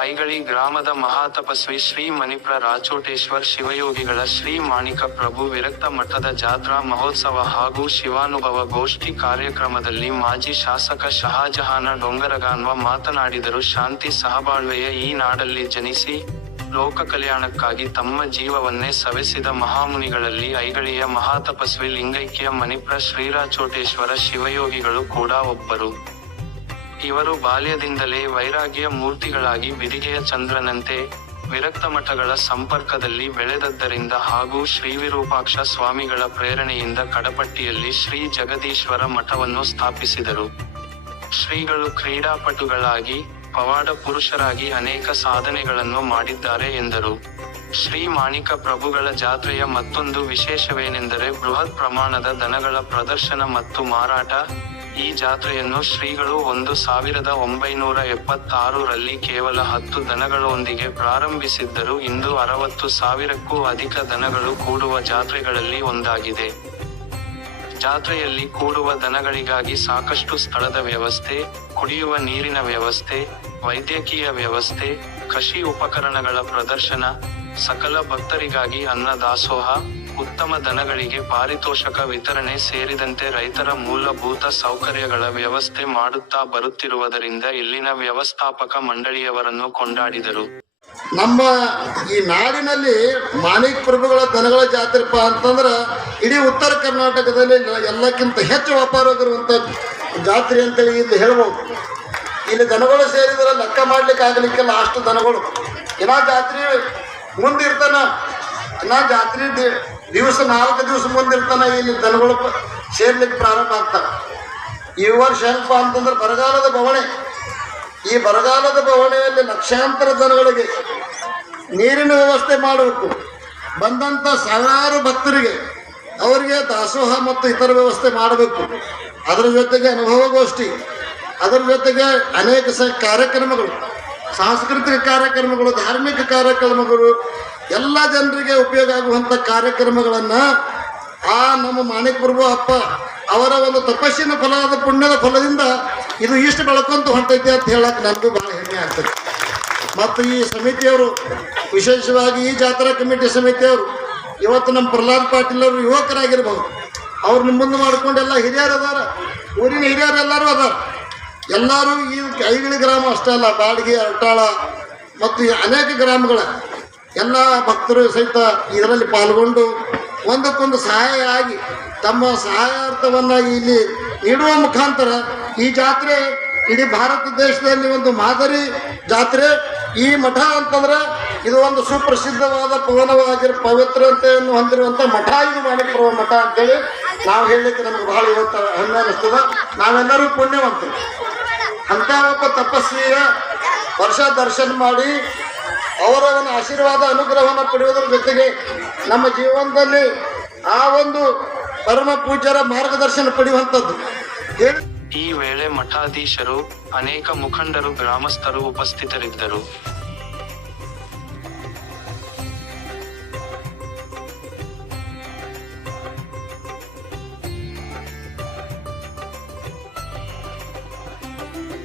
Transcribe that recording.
ಐಗಳಿ ಗ್ರಾಮದ ಮಹಾತಪಸ್ವಿ ಶ್ರೀ ಮಣಿಪ್ರ ರಾಚೋಟೇಶ್ವರ್ ಶಿವಯೋಗಿಗಳ ಶ್ರೀ ಮಾಣಿಕ ಪ್ರಭು ವಿರಕ್ತ ಮಠದ ಜಾತ್ರಾ ಮಹೋತ್ಸವ ಹಾಗೂ ಶಿವಾನುಭವ ಗೋಷ್ಠಿ ಕಾರ್ಯಕ್ರಮದಲ್ಲಿ ಮಾಜಿ ಶಾಸಕ ಶಹಾಜಹಾನ ಡೊಂಗರಗಾನ್ವ ಮಾತನಾಡಿದರು. ಶಾಂತಿ ಸಹಬಾಳ್ವೆಯ ಈ ನಾಡಲ್ಲಿ ಜನಿಸಿ ಲೋಕ ಕಲ್ಯಾಣಕ್ಕಾಗಿ ತಮ್ಮ ಜೀವವನ್ನೇ ಸವೆಸಿದ ಮಹಾಮುನಿಗಳಲ್ಲಿ ಐಗಳಿಯ ಮಹಾತಪಸ್ವಿ ಲಿಂಗೈಕ್ಯ ಮಣಿಪ್ರ ಶ್ರೀರಾಚೋಟೇಶ್ವರ ಶಿವಯೋಗಿಗಳು ಕೂಡ ಒಬ್ಬರು. ಇವರು ಬಾಲ್ಯದಿಂದಲೇ ವೈರಾಗ್ಯ ಮೂರ್ತಿಗಳಾಗಿ ಬಿದಿಗೆಯ ಚಂದ್ರನಂತೆ ವಿರಕ್ತ ಮಠಗಳ ಸಂಪರ್ಕದಲ್ಲಿ ಬೆಳೆದದ್ದರಿಂದ ಹಾಗೂ ಶ್ರೀ ವಿರೂಪಾಕ್ಷ ಸ್ವಾಮಿಗಳ ಪ್ರೇರಣೆಯಿಂದ ಕಡಪಟ್ಟಿಯಲ್ಲಿ ಶ್ರೀ ಜಗದೀಶ್ವರ ಮಠವನ್ನು ಸ್ಥಾಪಿಸಿದರು. ಶ್ರೀಗಳು ಕ್ರೀಡಾಪಟುಗಳಾಗಿ, ಪವಾಡ ಪುರುಷರಾಗಿ ಅನೇಕ ಸಾಧನೆಗಳನ್ನು ಮಾಡಿದ್ದಾರೆ ಎಂದರು. ಶ್ರೀ ಮಾಣಿಕ ಪ್ರಭುಗಳ ಜಾತ್ರೆಯ ಮತ್ತೊಂದು ವಿಶೇಷವೇನೆಂದರೆ ಬೃಹತ್ ಪ್ರಮಾಣದ ದನಗಳ ಪ್ರದರ್ಶನ ಮತ್ತು ಮಾರಾಟ ಈ ಜಾತ್ರೆಯನ್ನು ಶ್ರೀಗಳು ಒಂದು ಸಾವಿರದ ಒಂಬೈನೂರ ಎಪ್ಪತ್ತಾರರಲ್ಲಿ ಕೇವಲ ಹತ್ತು ದನಗಳೊಂದಿಗೆ ಪ್ರಾರಂಭಿಸಿದ್ದರು. ಇಂದು ಅರವತ್ತು ಸಾವಿರಕ್ಕೂ ಅಧಿಕ ದನಗಳು ಕೂಡುವ ಜಾತ್ರೆಗಳಲ್ಲಿ ಒಂದಾಗಿದೆ. ಜಾತ್ರೆಯಲ್ಲಿ ಕೂಡುವ ದನಗಳಿಗಾಗಿ ಸಾಕಷ್ಟು ಸ್ಥಳದ ವ್ಯವಸ್ಥೆ, ಕುಡಿಯುವ ನೀರಿನ ವ್ಯವಸ್ಥೆ, ವೈದ್ಯಕೀಯ ವ್ಯವಸ್ಥೆ, ಕೃಷಿ ಉಪಕರಣಗಳ ಪ್ರದರ್ಶನ, ಸಕಲ ಭಕ್ತರಿಗಾಗಿ ಅನ್ನ ದಾಸೋಹ ಉತ್ತಮ ದನಗಳಿಗೆ ಪಾರಿತೋಷಕ ವಿತರಣೆ ಸೇರಿದಂತೆ ರೈತರ ಮೂಲಭೂತ ಸೌಕರ್ಯಗಳ ವ್ಯವಸ್ಥೆ ಮಾಡುತ್ತಾ ಬರುತ್ತಿರುವುದರಿಂದ ಇಲ್ಲಿನ ವ್ಯವಸ್ಥಾಪಕ ಮಂಡಳಿಯವರನ್ನು ಕೊಂಡಾಡಿದರು. ನಮ್ಮ ಈ ನಾಡಿನಲ್ಲಿ ಮಾಣಿಕ್ ಪ್ರಭುಗಳ ದನಗಳ ಜಾತ್ರೆಪ್ಪ ಅಂತಂದ್ರೆ ಇಡೀ ಉತ್ತರ ಕರ್ನಾಟಕದಲ್ಲಿ ಎಲ್ಲಕ್ಕಿಂತ ಹೆಚ್ಚು ವ್ಯಾಪಾರವಾಗಿರುವಂಥ ಜಾತ್ರೆ ಅಂತೇಳಿ ಇಲ್ಲಿ ಹೇಳ್ಬೋದು. ಇಲ್ಲಿ ದನಗಳು ಸೇರಿದ್ರೆ ಲೆಕ್ಕ ಮಾಡ್ಲಿಕ್ಕೆ ಆಗಲಿಕ್ಕೆಲ್ಲ ಅಷ್ಟು ದನಗಳು. ಇನ್ನ ಜಾತ್ರೆ ಮುಂದಿರ್ತಾನ ನಾ ಜಾತ್ರೆ ದಿವಸ ನಾಲ್ಕು ದಿವಸ ಮುಂದಿರ್ತಾನೆ ಇಲ್ಲಿ ದನಗಳು ಸೇರ್ಲಿಕ್ಕೆ ಪ್ರಾರಂಭ ಆಗ್ತವೆ. ಈ ವರ್ಷ ಹೆಂಗಪ್ಪ ಅಂತಂದ್ರೆ ಬರಗಾಲದ ಬವಣೆ. ಈ ಬರಗಾಲದ ಬವಣೆಯಲ್ಲಿ ಲಕ್ಷಾಂತರ ಜನಗಳಿಗೆ ನೀರಿನ ವ್ಯವಸ್ಥೆ ಮಾಡಬೇಕು. ಬಂದಂಥ ಸಾವಿರಾರು ಭಕ್ತರಿಗೆ ಅವರಿಗೆ ದಾಸೋಹ ಮತ್ತು ಇತರ ವ್ಯವಸ್ಥೆ ಮಾಡಬೇಕು. ಅದರ ಜೊತೆಗೆ ಅನುಭವಗೋಷ್ಠಿ, ಅದರ ಜೊತೆಗೆ ಅನೇಕ ಸ ಕಾರ್ಯಕ್ರಮಗಳು. ಸಾಂಸ್ಕೃತಿಕ ಕಾರ್ಯಕ್ರಮಗಳು, ಧಾರ್ಮಿಕ ಕಾರ್ಯಕ್ರಮಗಳು, ಎಲ್ಲ ಜನರಿಗೆ ಉಪಯೋಗ ಆಗುವಂಥ ಕಾರ್ಯಕ್ರಮಗಳನ್ನು ಆ ನಮ್ಮ ಮಾಣಿಕ್ ಪ್ರಭು ಅಪ್ಪ ಅವರ ಒಂದು ತಪಸ್ಸಿನ ಫಲವಾದ ಪುಣ್ಯದ ಫಲದಿಂದ ಇದು ಇಷ್ಟು ಬೆಳ್ಕೊಂತ ಹೊಂಟೈತಿ ಅಂತ ಹೇಳಕ್ಕೆ ನನಗೂ ಭಾಳ ಹೆಮ್ಮೆ ಆಗ್ತದೆ. ಮತ್ತು ಈ ಸಮಿತಿಯವರು, ವಿಶೇಷವಾಗಿ ಈ ಜಾತ್ರಾ ಕಮಿಟಿ ಸಮಿತಿಯವರು, ಇವತ್ತು ನಮ್ಮ ಪ್ರಹ್ಲಾದ್ ಪಾಟೀಲ್ ಅವರು ಯುವಕರಾಗಿರ್ಬೋದು. ಅವ್ರನ್ನ ಮುಂದೆ ಮಾಡ್ಕೊಂಡು ಎಲ್ಲ ಹಿರಿಯರು ಅದಾರ. ಊರಿನ ಹಿರಿಯರು ಎಲ್ಲರೂ ಅದಾರ. ಎಲ್ಲರೂ ಈ ಐಗಳ ಗ್ರಾಮ ಅಷ್ಟೇ ಅಲ್ಲ, ಬಾಡಿಗೆ, ಅಟ್ಟಾಳ ಮತ್ತು ಅನೇಕ ಗ್ರಾಮಗಳ. ಎಲ್ಲ ಭಕ್ತರು ಸಹಿತ ಇದರಲ್ಲಿ ಪಾಲ್ಗೊಂಡು ಒಂದಕ್ಕೊಂದು ಸಹಾಯ ಆಗಿ ತಮ್ಮ ಸಹಾಯಾರ್ಥವನ್ನು ಇಲ್ಲಿ ನೀಡುವ ಮುಖಾಂತರ ಈ ಜಾತ್ರೆ ಇಡೀ ಭಾರತ ದೇಶದಲ್ಲಿ ಒಂದು ಮಾದರಿ ಜಾತ್ರೆ. ಈ ಮಠ ಅಂತಂದ್ರೆ ಇದು ಒಂದು ಸುಪ್ರಸಿದ್ಧವಾದ ಪವನವಾಗಿರೋ ಪವಿತ್ರತೆಯನ್ನು ಹೊಂದಿರುವಂಥ ಮಠ ಇದು ಮಾಡಿಕೊಳ್ಳುವ ಮಠ ಅಂತೇಳಿ ನಾವು ಹೇಳಲಿಕ್ಕೆ ನಮ್ಗೆ ಬಹಳ ಇವತ್ತು ಹೆಮ್ಮೆ ಅನ್ನಿಸ್ತದೆ ನಾವೆಲ್ಲರೂ ಪುಣ್ಯವಂತರು. ಅಂತ ಒಬ್ಬ ತಪಸ್ವಿಯ ವರ್ಷ ದರ್ಶನ ಮಾಡಿ ಅವರ ಆಶೀರ್ವಾದ ಅನುಗ್ರಹವನ್ನು ಪಡೆಯುವುದರ ಜೊತೆಗೆ ನಮ್ಮ ಜೀವನದಲ್ಲಿ ಆ ಒಂದು ಪರಮ ಪೂಜ್ಯರ ಮಾರ್ಗದರ್ಶನ ಪಡೆಯುವಂಥದ್ದು. ಈ ವೇಳೆ ಮಠಾಧೀಶರು ಅನೇಕ ಮುಖಂಡರು, ಗ್ರಾಮಸ್ಥರು ಉಪಸ್ಥಿತರಿದ್ದರು.